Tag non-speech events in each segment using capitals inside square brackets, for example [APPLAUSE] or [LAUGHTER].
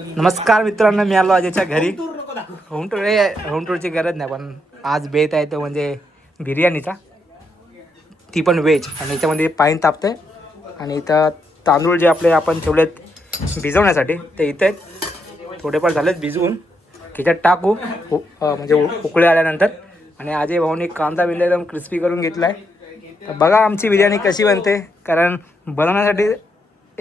नमस्कार मित्रांनो मी आलो आजच्या घरी. होम टूर होम टूरची गरज नाही पण आज बेत आहे तो म्हणजे बिर्याणीचा. ती पण व्हेज आणि याच्यामध्ये पाणी तापतंय. आणि इथं तांदूळ जे आपले आपण ठेवलेत भिजवण्यासाठी ते इथे आहेत. थोडेफार झालेत भिजवून. त्याच्यात टाकू म्हणजे उकळे आल्यानंतर. आणि आजय भाऊनी कांदा बिंदा एकदम क्रिस्पी करून घेतला आहे तर बघा आमची बिर्याणी कशी बनते कारण बनवण्यासाठी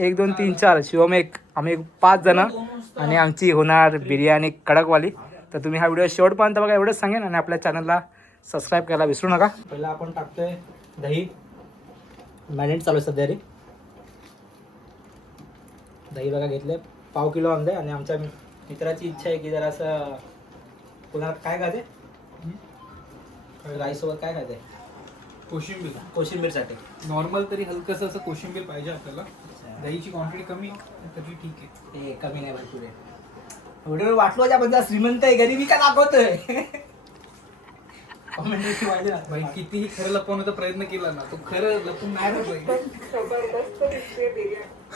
एक दोन तीन चार. शिवम एक आम्ही एक पाच जण. आणि आमची होणार बिर्याणी कडकवाली. तर तुम्ही हा व्हिडिओ शेवटपर्यंत बघा एवढंच सांगेन आणि आपल्या चॅनलला सबस्क्राईब करायला विसरू नका. पहिला आपण टाकतोय दही. मॅरिनेट चालू आहे सध्या रे दही बघा घेतले पाव किलो आणले आणि आमच्या मित्राची इच्छा आहे की जरा असं पुन्हा काय खाते? राईस सोबत काय खाते? कोशिंबीर. कोशिंबीरसाठी. नॉर्मल तरी हलकस असं कोशिंबीर पाहिजे आपल्याला. दहीची क्वांटिटी कमी तरी ठीक आहे. ते कमी नाही भरपूर आहे. व्हिडिओ वाटलो ज्याबद्दल श्रीमंत आहे गरिबी का दाखवतोय? वाढले ना. भाई कितीही खरं लपवण्याचा प्रयत्न केला ना. तो खरं लपून नाही राहत भाई.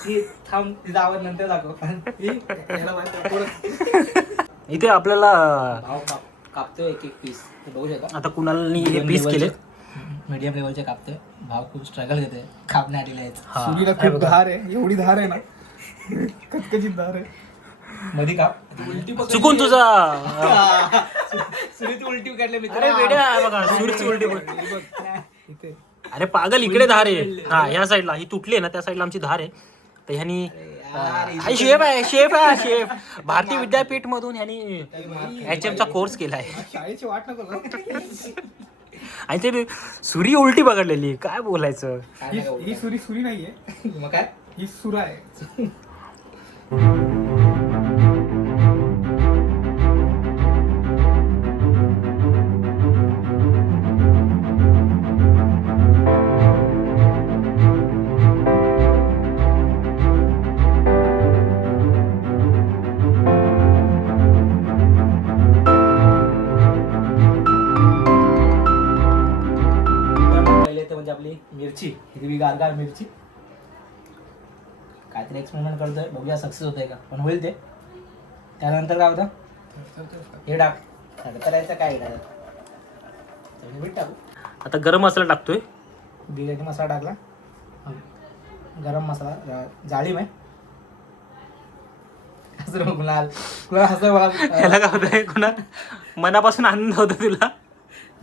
ही थांब तिचा आवाज नंतर दाखव. ही, याला माहिती आहे, पोरं- इथे आपल्याला भाव काप कापतोय एक एक पीस ते बघू शकता. आता कुणालनी हे पीस केले मीडियम लेवलचे कापतोय. भाव खूप स्ट्रगल घेतोय कापण्यासाठी आहेत हा. सुरीला खूप धार आहे. एवढी धार आहे ना. कचकचीत धार आहे. मध्ये काप. उलटी चुकून तुझा. सुरीत उलटी काढले मित्र. अरे वेड्या बघा सुरची उलटी पड- इथे. अरे पागल इकडे धार आहे. हा ह्या साईडला. ही तुटली आहे ना त्या साईडला आमची धार आहे. तर ह्यानी शेफ आहे शेफ आहे [LAUGHS] शेफ. भारतीय विद्यापीठ मधून ह्यानी एच एम चा कोर्स केलाय. शाळेची वाट नको लावू. आणि ते सुरी उलटी पकडलेली. काय बोलायचं? ही ही सुरी सुरी नाहीये. मग काय? ही सुरा आहे. [LAUGHS] गारगार मिरची. काहीतरी एक्सपेरिमेंट करतोय. बघूया सक्सेस होतंय का? पण होईल ते. त्यानंतर काय होतं? हे टाक. करायचं काय मीठ टाकू. आता गरम मसाला टाकतोय. बिर्याणी मसाला टाकला. गरम मसाला जाळीम आहे. हसर बघ कुणाल कुणाल हसर बघा. ह्याला काय होतंय? कुणा मनापासून आनंद होतो तुला.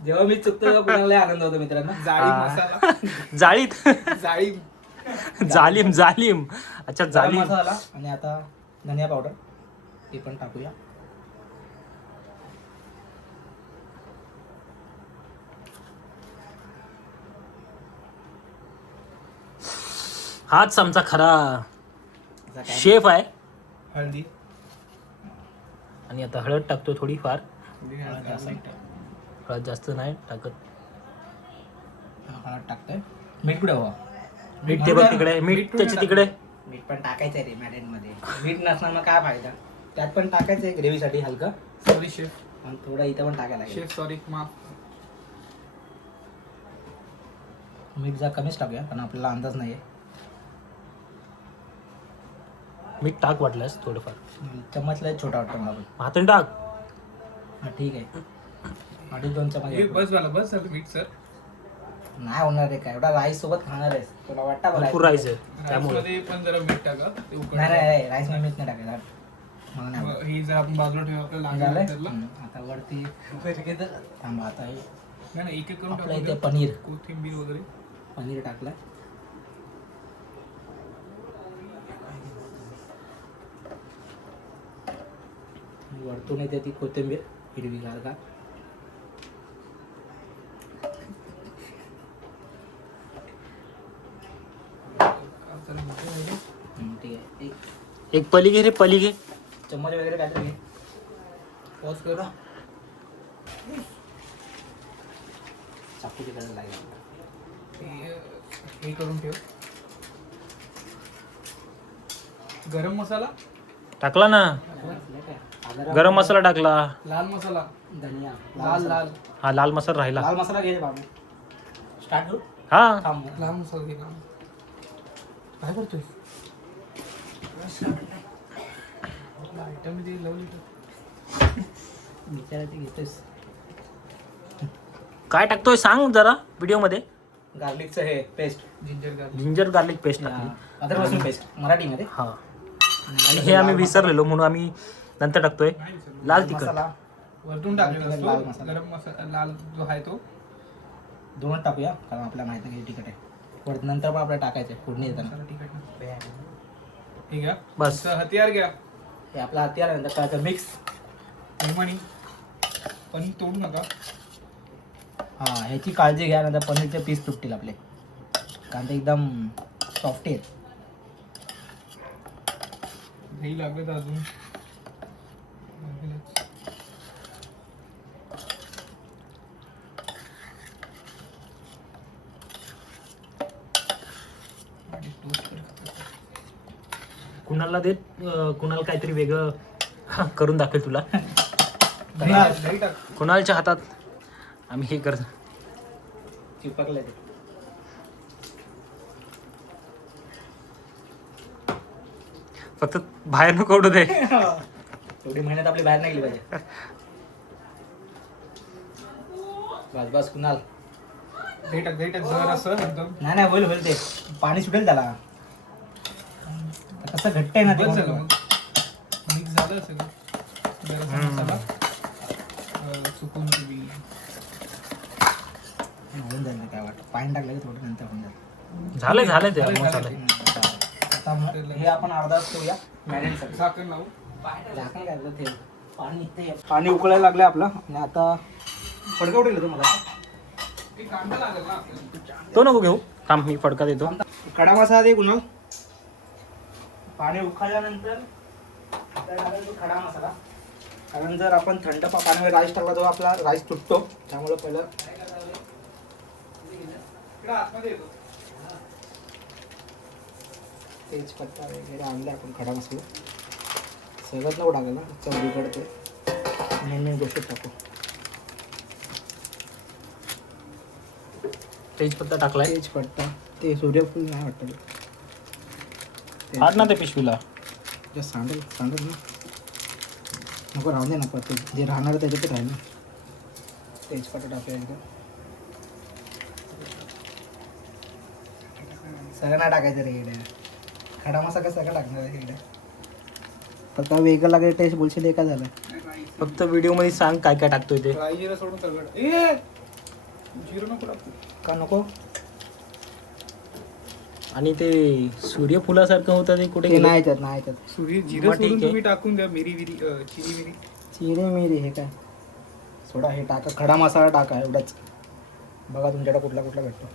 जेव्हा मी चुकतो तेव्हा कुणाला आनंद होतो मित्रांनो. जाळी हा. मसाला. [LAUGHS] जाळीत? जाळी जालिम जालिम अच्छा गरम जालिम मसाला आणि आता धनिया पावडर. ते पण टाकूया. हाच आमचा खरा आता काय? शेफ आहे. हळदी. आणि आता हळद टाकतो थोडीफार. हळद हळद जास्त नाही टाकत. हळद टाकतोय. मीठ कुठे हवा मीठ ते बघ तिकडे मीठ त्याच्या तिकडे. मीठ पण टाकायचं आहे रे मॅरिनेटमध्ये मीठ नसणार मग काय फायदा? त्यात पण टाकायचं आहे ग्रेव्हीसाठी हलकं. सॉरी शेफ आणि थोडं इथं पण टाकायला लागेल. शेफ सॉरी माफ. मीठ जरा कमीच टाकूया पण आपल्याला अंदाज नाही आहे मीठ टाक वाटल्यास थोडंफार. चम्मचला छोटा वाटतो मला पण. हाताने टाक. हा ठीक आहे. अडीच दोन चम्मच हे. बस झालं बस झालं मीठ सर. नाही होणार आहे काय? एवढा राईस सोबत खाणार आहेस. तुला वाटता मला भरपूर राईस आहे. त्यामुळे. मध्ये पण जरा मीठ टाका ते नाही. नाही राईसमध्ये मीठ नाही टाकायचं. मला नाही आवडत. मग ही जर आपण बाजूला ठेवू आपल्याला हे लागेल झालंय? नंतरला. हम्म, आता वरती थांबा आता हे नाही नाही एक एक करून आपल्या टाकून इथे. पनीर. कोथिंबीर वगैरे. पनीर टाकलं वरतून येते ती कोथिंबीर हिरवी गार. ठीक आहे एक एक पली घे रे पली घे चम्मच वगैरे काहीतरी घे पॉज करू चाकू तिकडे लागेल हे हे करून ठेव गरम मसाला? टाकला ना। गरम मसाला टाकला लाल मसाला। धनिया। लाल लाल। हा लाल मसाला राहिला। लाल मसाला घे बाबू। स्टार्ट करू। हा। लाल मसाला घे लाल काय करतोय आयटम ते लावली विचारायचं घेतोस काय टाकतोय सांग जरा व्हिडिओमध्ये गार्लिकचं हे paste ginger garlic ginger garlic paste टाकली. अदर लसूण पेस्ट मराठीमध्ये. हा. आणि हे आम्ही विसरलेलो म्हणून आम्ही नंतर टाकतोय. लाल तिखट. मसाला. वरतून टाकलेला लाल असतो. मसाला. गरम मसाला लाल जो आहे तो. दोनच टाकूया कारण आपल्याला माहिती किती तिखट आहे. परत नंतर पण आपल्याला टाकायचं आहे फोडणी देताना. हे घ्या बस. तर हतियार घ्या. हे आपला हत्यार नंतर करायचं मिक्स निमाणी. पण तोडू नका. हा ह्याची काळजी घ्या नंतर पनीरचे पीस तुटतील आपले. कारण ते एकदम सॉफ्ट आहेत. दही लागलं तर अजून लागेलच. आणि toast कर खातो. कुणाला देत अं, कुणाला काहीतरी वेगळं [LAUGHS] करून दाखवेल तुला. कुणालच्या हातात? आम्ही हे कर. चिपकले ते. फक्त बाहेर नको उडू दे. [LAUGHS] एवढी मेहनत आपली बाहेर नाही गेली पाहिजे. बस बस कुणाल. दही टाक दही टाक जर असं एकदम. नाही नाही होईल होईल ते. पाणी सुटेल त्याला. कसं घट्ट आहे ना ते बस झालं म्हणून. मग. मिक्स झालं सगळं जरासा हम्म. मसाला अं, सुकून तुम्ही. होऊन जाईल काय वाटत. पाणी टाकलं की थोडं नंतर होऊन जाईल. झालंय झालंय ते. झालंय, almost झालंय. झालंय. आता मग हे आपण अर्धा ठेवूया. मॅरिनेटसाठी झाकण लावू. झाकण काय ते. पाणी पाणी उकळायला लागलं आपलं. आणि आता फडका उडेल तुम्हाला ते कांदा लागेल ना आपल्याला. तो नको घेऊ. थांब मी फडका देतो. कडा मसाला दे कुणाल. पाणी उकळल्यानंतर टाकायचा खडा मसाला. कारण जर आपण थंड पा- पाण्यामध्ये राईस टाकला तर आपला राईस तुटतो. त्यामुळे पहिलं इकडं आतमध्ये येतो. तेजपत्ता वगैरे आणले आपण खडा मसाला. सगळ्यात नको टाकायला चव बिघडते. मेन मेन गोष्टी टाकू. तेजपत्ता टाकलाय. तेजपत्ता ते सूर्यफूल नाही वाटतं. हात ना ते पिशवीला. जे सांडेल सांडेल ना. नको राहून दे ना परत ते जे राहणार त्याच्यातच राहील ना. तेजपत्ता टाकूया एकदा सगळं नाही टाकायचं रे इकडे खडा मसाला सगळं टाकणार आहे इकडे फक्त वेगळं लागेल टेस्ट बोलशील एका झालं. फक्त व्हिडिओमध्ये सांग काय काय टाकतोय ते. राई जिरा सोडून सगळं. टाक. ए! जिरं नको टाकू. का नको? आणि ते सूर्यफुलासारखं होतं ते कुठे ते गेलं? नाही याच्यात नाही याच्यात सूर्य जिरं मग ठीक सोडून आहे. तुम्ही टाकून द्या मिरी विरी अं, चिली मिरी चिरे मिरे हे काय? सोडा हे टाका. खडा मसाला टाका एवढंच. बघा तुमच्याकडे कुठला कुठला भेटतो.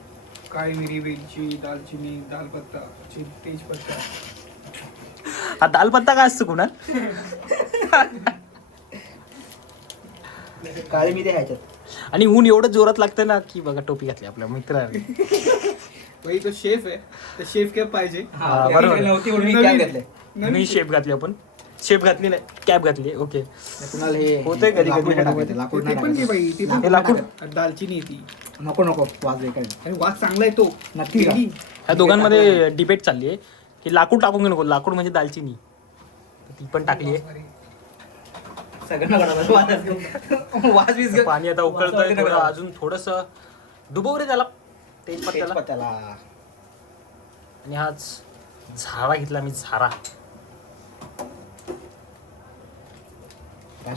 काळी मिरी वेलची दालचिनी दालपत्ता ची- तेजपत्ता. हा दालपत्ता काय असतो कुणाल? काळी मिरी ह्याच्यात. आणि ऊन एवढं जोरात लागतं ना की बघा टोपी घातली आपल्या मित्राने. तो शेफ आहे तर शेफ कॅप पाहिजे हा, बरोबर. नव्हती म्हणून मी नवीन. नवीन मी शेप घातली आपण शेप घातली नाही कॅप घातली ओके कुणाला हे होतंय कधी- लाकूड कधी नाही मध्ये. टाकायचं, लाकूड ते नाही पण घे टाकायचं. बाई ते हे पण लाकूड? टाक. दालचिनी येते नको नको वाज आणि वास चांगला येतो नक्की का? Daily. ह्या दोघांमध्ये डिबेट चालली आहे की लाकूड टाकून घेऊ नको लाकूड म्हणजे दालचिनी तर ती पण टाकली आहे सगळ्यांना कळलं. वाज- वाज बीज घेऊन- पाणी आता उकळतंय थोडं. अजून थोडस डुबव रे त्याला तेजपत्त्याला. तेजपत्त्याला. आणि हाच झारा घेतला मी झारा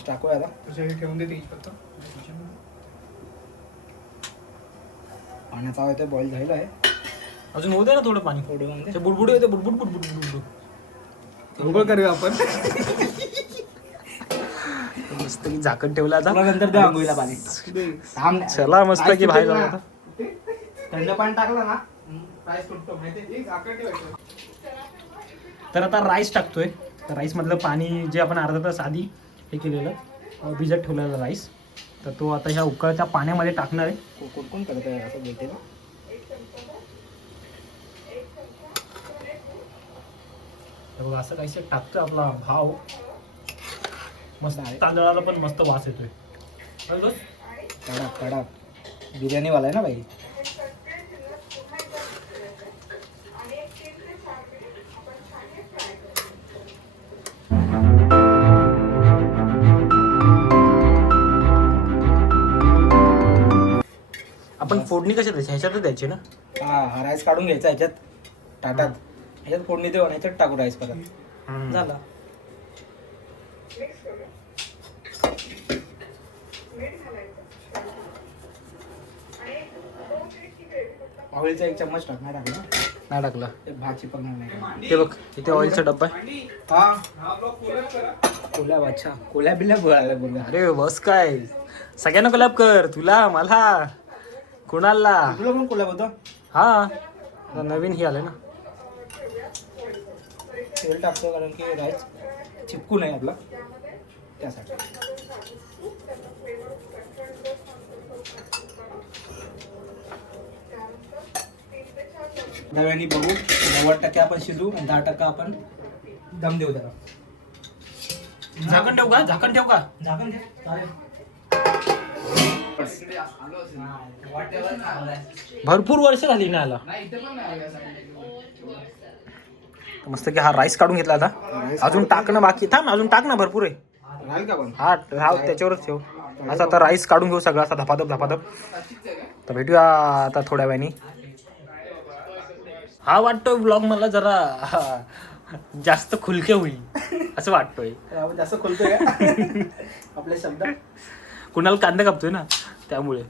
टाकूया आता. तुझ्या हे ठेवून दे तेजपत्ता. पाण्याचा येतोय बॉईल झालेला आहे. अजून होऊ दे ना थोडं पाणी. थोडे म्हणजे ते बुडबुड येते बुडबुड बुडबुड बुडबुड. करूया आपण. मस्त की झाकण ठेवलं आता. नंतर द्या आंघोळीला पाणी. थांब. चला मस्त की बाहेर तुटेल जाऊ. आता. थंड पाणी टाकलं ना. राईस तुटतो माहिती तर आता राईस टाकतोय. तर राईस मधलं पाणी जे आपण अर्धा तास आधी हे केलेलं भिजत ठेवलेलं राईस तर तो आता ह्या उकळत्या पाण्यामध्ये टाकणार आहे. कोण कोण करत आहे असं बोलते ना? बघा असं काहीसे टाकतो आपला भाव. मस्त तांदळाला पण मस्त वास येतोय. कडक कडक बिर्याणीवाला आहे ना बाई? फोडणी कशी द्यायची? ह्याच्यातच द्यायची ना? हा हा राईस काढून घ्यायचा ह्याच्यात ताटात. ह्याच्यात फोडणी देऊन ह्याच्यात टाकू राईस परत. झाला. ऑइलचा एक चम्मच टाक नाही टाकला नाही टाकलं. ते भात चिपकणार नाही ते बघ इथे ऑइलचा डब्बा आहे. हा. कोल्या अच्छा कोल्या बिल्या बोलायला बोलला अरे बस काय. सगळ्यांना कलॅप कर तुला मला. कुणाला? तुला पण कोल्या बोलतो? हा. आता नवीन ही आले ना. तेल टाकतो कारण की राईस चिपकू नये आपला. त्यासाठी. दव्यानी बघू नव्वद टक्के आपण शिजू आणि दहा टक्का आपण दम देऊ त्याला. झाकण ठेवू का? झाकण ठेवू का? झाकण घे चालेल. भरपूर वर्ष झाली ना आला मस्त की हा राईस काढून घेतला आता. अजून टाकणं बाकी. थांब अजून टाक ना भरपूर आहे. हा राव त्याच्यावरच ठेव. असं आता राईस काढून घेऊ सगळं असा धपाधप धपाधप. तर भेटूया आता थोड्या वेळाने. हा वाटतोय ब्लॉग मला जरा [LAUGHS] जास्त खुलके होईल असं वाटतोय. [LAUGHS] जास्त खोलतोय का? [LAUGHS] आपले शब्द कुणाल कांदा कापतोय ना त्यामुळे.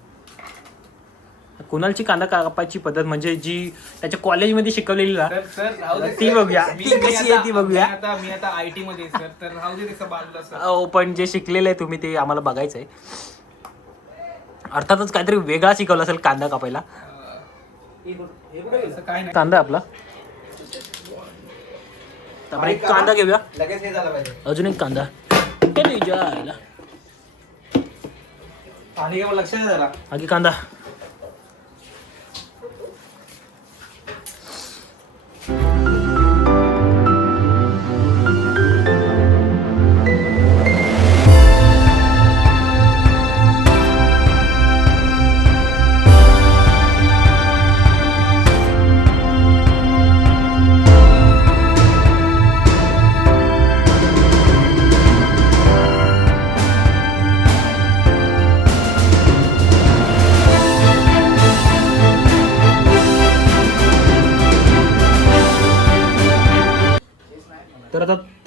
कुणालची कांदा कापायची पद्धत म्हणजे जी त्याच्या कॉलेजमध्ये शिकवलेली ना तर सर राहू दे ती सर. बघूया. मी- ती मी कशी आहे आता- ती बघूया. मी आता मी आता आय टी मध्ये आहे, सर. तर राहू दे तसं बाजूला सर. अहो, पण जे शिकलेलं आहे तुम्ही ते आम्हाला बघायचं आहे अर्थातच काहीतरी वेगळा शिकवला असेल कांदा कापायला. असं काय नाही. कांदा आपला. तर आपण एक कांदा घेऊया. लगेच हे झालं पाहिजे. अजून एक कांदा. ते नाही जायला. आणि लक्षात लक्ष नाही आगी कांदा.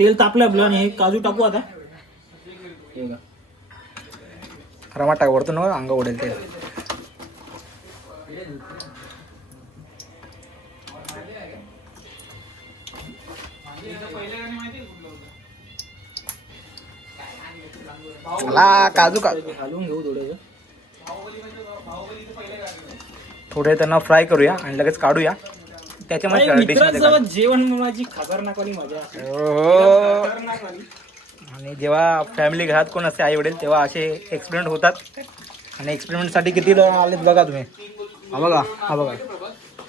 तेल तापलं आपलं आणि हे काजू टाकू आता. रमाट टाक वरतून ना अंग उडेल ते. काजू का हलवून घेऊ थोडं थोडे त्यांना फ्राय करूया आणि लगेच काढूया. त्याच्यामध्ये मध्ये. मित्रांसोबत जेवण माझी खतरनाकवाली मजा असते. हो. आणि जेव्हा फॅमिली घरात कोण असते आई वडील तेव्हा असे एक्सपेरिमेंट होतात. आणि एक्सपेरिमेंटसाठी किती लोक आलेत बघा तुम्ही. हा बघा हा बघा.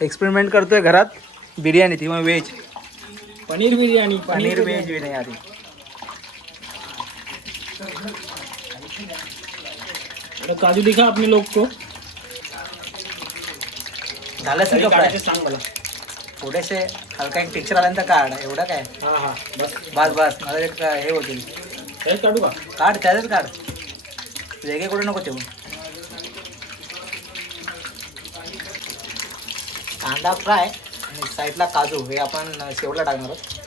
एक्सपेरिमेंट करतोय घरात बिर्याणी ती मग व्हेज पनीर बिर्याणी पनीर व्हेज बिर्याणी. काजू दिखा अपने लोक को. झालं तरी सगळं फ्राय काढायचं सांग मला. थोडेसे हलका एक टेक्स्चर आल्यानंतर काढ एवढं काय? हा हा. बस बस बस. मला एक हे होतील. हेच काढू का? काढ त्याच्यात काढ. वेगळे कुठे नको ठेवून कांदा फ्राय आणि साईडला काजू हे आपण शेवटला टाकणार आहोत.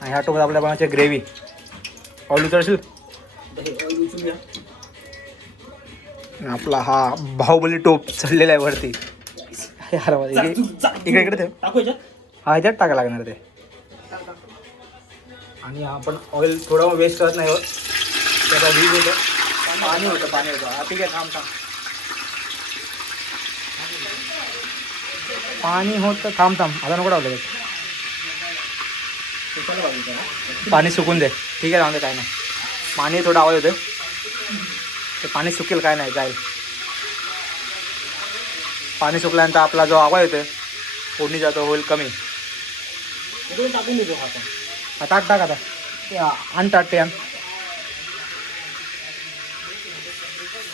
आणि ह्या टोकात आपल्या बनवायची ग्रेव्ही ऑइल उतरशील आपला हा बाहुबली टोप चढलेला आहे वरती. यार मला जा, इकडे. इकडे इकडे ठेव. टाकू याच्यात. हा ह्याच्यात टाका लागणार ते. आणि आपण ऑइल थोडं वेस्ट करत नाही होत त्याचा वीज होतं. पाणी होतं पाणी होतं. हा ठीक आहे थांब थांब. पाणी होतं थांब थांब. आता नको टाकलं त्याला. पाणी सुकून दे. ठीक आहे दे काय नाही. पाणी थोडं आवाज होते ते पाणी सुकेल काय नाही जाईल. पाणी सुकल्यानंतर आपला जो आवाज येतो फोडणी जातो होईल कमी. इकडून टाकून देतो आपण. हा, टाक टाक आता. आण टाक ते आण.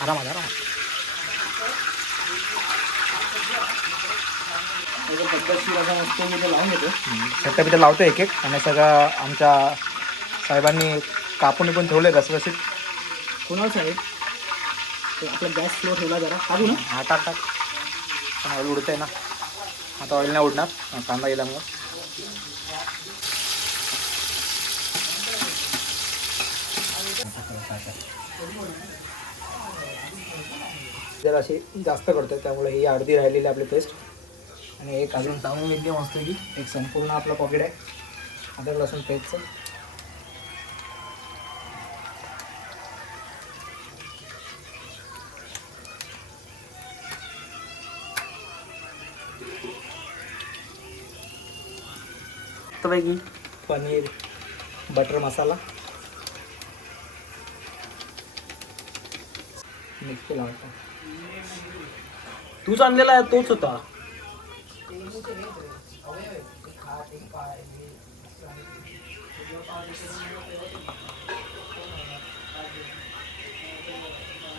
आरामात आरामात. त्याचं पद्धतशीर असा मस्त मी ते लावून घेतो सट्टा पिठा लावतो एक एक. आणि सगळं आमच्या साहेबांनी कापून पण ठेवले रसरशीत. कुणाल साहेब? ते आपला गॅस स्लो ठेवला जरा. टाकू ना? हा टाक टाक. पण ऑइल उडतंय ना. आता ऑइल नाही उडणार. कांदा गेला मग जरा असे जास्त करतो त्यामुळे ही अर्धी राहिलेली आपली पेस्ट आणि एक अजून टाकून एकदम असतो की एक संपूर्ण आपलं पॉकेट आहे. अदरक लसूण पेस्टचं पैकी पनीर बटर मसाला. मिक्स लावतो तूच आणलेला आहे तोच होता.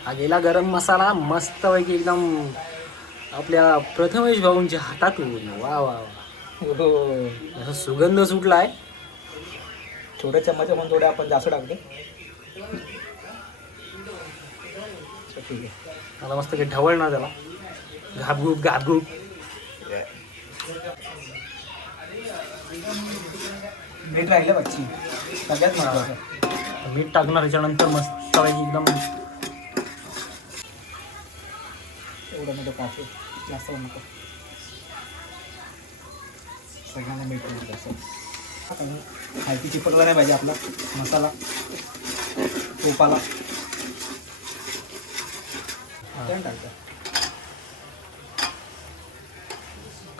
हा गेला गरम मसाला मस्त पैकी एकदम आपल्या प्रथमेश भाऊंच्या हातातून. वा वा वा. असा सुगंध सुटलाय. छोट्या चम्मच म्हणून थोडे आपण जास्त टाकतो अच्छा, ठीक आहे. मला मस्त काही ढवळ ना त्याला घाबगूप घाबगूप. मीठ राहिलं बच्ची सगळ्यात महत्वाचं. मीठ टाकणार याच्यानंतर मस्त एकदम. एवढं नको काफी जास्त पण नको. सगळ्यांना मीठ जास्त खायची चिपटला नाही पाहिजे आपला मसाला. टाकतं.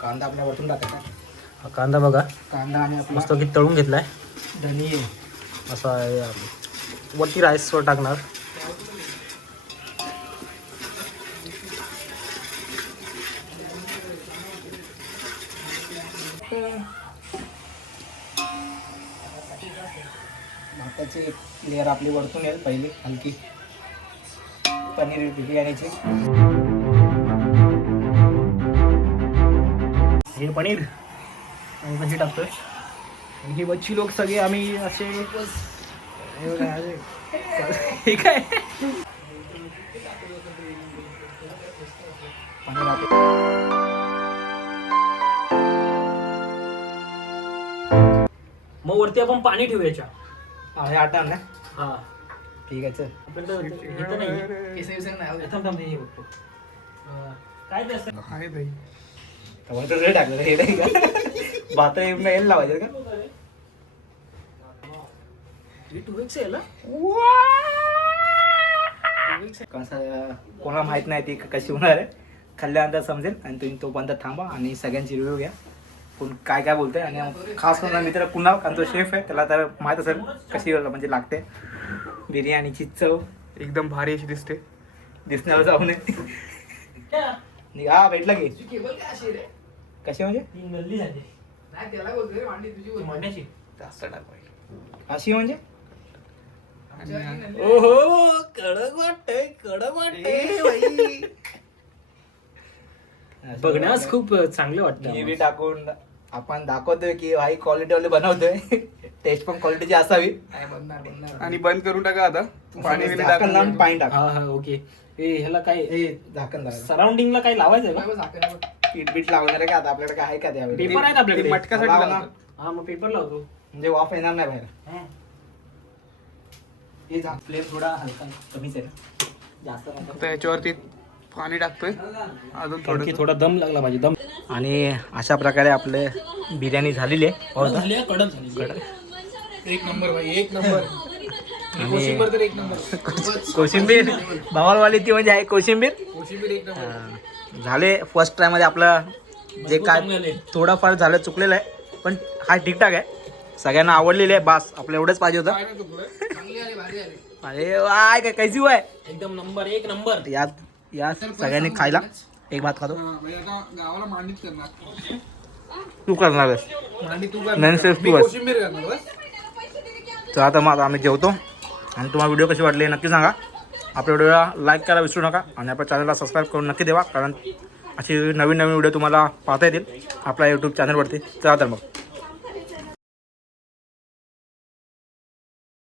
कांदा आपल्या वरतून टाकायचा. हा कांदा बघा. कांदा आणि आपला मस्त की तळून घेतलाय. धनी असा वरती राईसवर टाकणार. लेअर आपली वरतून येईल पहिली हलकी. पनीर बिर्याणीची. हे पनीर. आणि कशी टाकतोय. आणि मच्छी बच्ची लोक सगळे आम्ही असे हे काय? मग वरती आपण पाणी ठेवूयाच्या. आहे आटा ना हा. ठीक आहे चल. आपल्याकडं हे तर नाही. थांब थांब हे बघतो अं, काय ते असतं नाही टाकलं हे नाही का? भात येऊन येईल लावायचं का? हे टू एक्स आहे ना? कसं कोणाला माहीत नाही ती कशी होणार आहे. खाल्ल्यानंतर समजेल आणि तुम्ही तोपर्यंत थांबा आणि सगळ्यांची रिव्ह्यू घ्या. कोण काय काय बोलतंय आणि खास करून मित्र कुणाल तो शेफ आहे त्याला तर माहीत असेल कशी म्हणजे लागते. बिर्याणीची चव. एकदम भारी अशी दिसते. दिसण्यावर जाऊ नये. हा भेटला की. कशी म्हणजे? अशी म्हणजे? ओहो कडक वाटतंय कडक वाटतंय बघण्यास खूप चांगलं हे वाटतं बी टाकून आपण दाखवतोय की भाई क्वालिटी वाले बनवतोय. [LAUGHS] टेस्ट पण क्वालिटीची असावी. आणि बंद करून टाका आता. पाणी बिणी झाकण टाकून. लावून पाणी टाक. हा हा ओके ए ह्याला काय ए झाकण लावायचं सराउंडिंगला काही लावायचं का? पीठ बीठ लावणार आहे का आता? आपल्याकडे काय आहे का त्यावेळी? पेपर आहेत आपल्याकडे. मटकासाठी लावा ना. हा मग पेपर लावतो. म्हणजे वाफ येणार नाही बाहेर. हा. हे झाक फ्लेम थोडा हलका कमीच आहे ना? जास्त नको. आता याच्यावरती पाणी टाकतोय. अजून थोडं थोडा दम लागला पाहिजे दम. आणि अशा प्रकारे आपले बिर्याणी झालेली आहे. झाली कडक झाली एक नंबर भाई एक नंबर. आणि कोशिंबीर तर एक नंबर. कोशिंबीर. भावालवाली ती म्हणजे आहे कोशिंबीर. कोशिंबीर एक नंबर. झाले फर्स्ट ट्रायमध्ये आपलं जे काय. थोडंफार झालं चुकलेलं आहे पण हा ठीकठाक आहे. सगळ्यांना आवडलेले आहे बास. आपलं एवढंच पाहिजे होतं? अरे वाय काय कैसी आहे एकदम नंबर एक नंबर. यात या सगळ्यांनी खायला. एक भात खातो. गावाला मांडीत करणार. तू करणार आहेस. मांडी तू नाही, सिर्फ करणार मी तू आहेस. कोशिंबीर करणार बस. तर आता मग आम्ही जेवतो. आणि तुम्हाला व्हिडिओ कसे वाटले नक्की सांगा. आपल्या व्हिडिओला लाईक करायला विसरू नका. आणि आपल्या चॅनलला सबस्क्राईब करून नक्की देवा कारण अशी नवीन नवीन व्हिडिओ तुम्हाला पाहता येतील आपल्या यूट्यूब चॅनलवरती चला तर मग.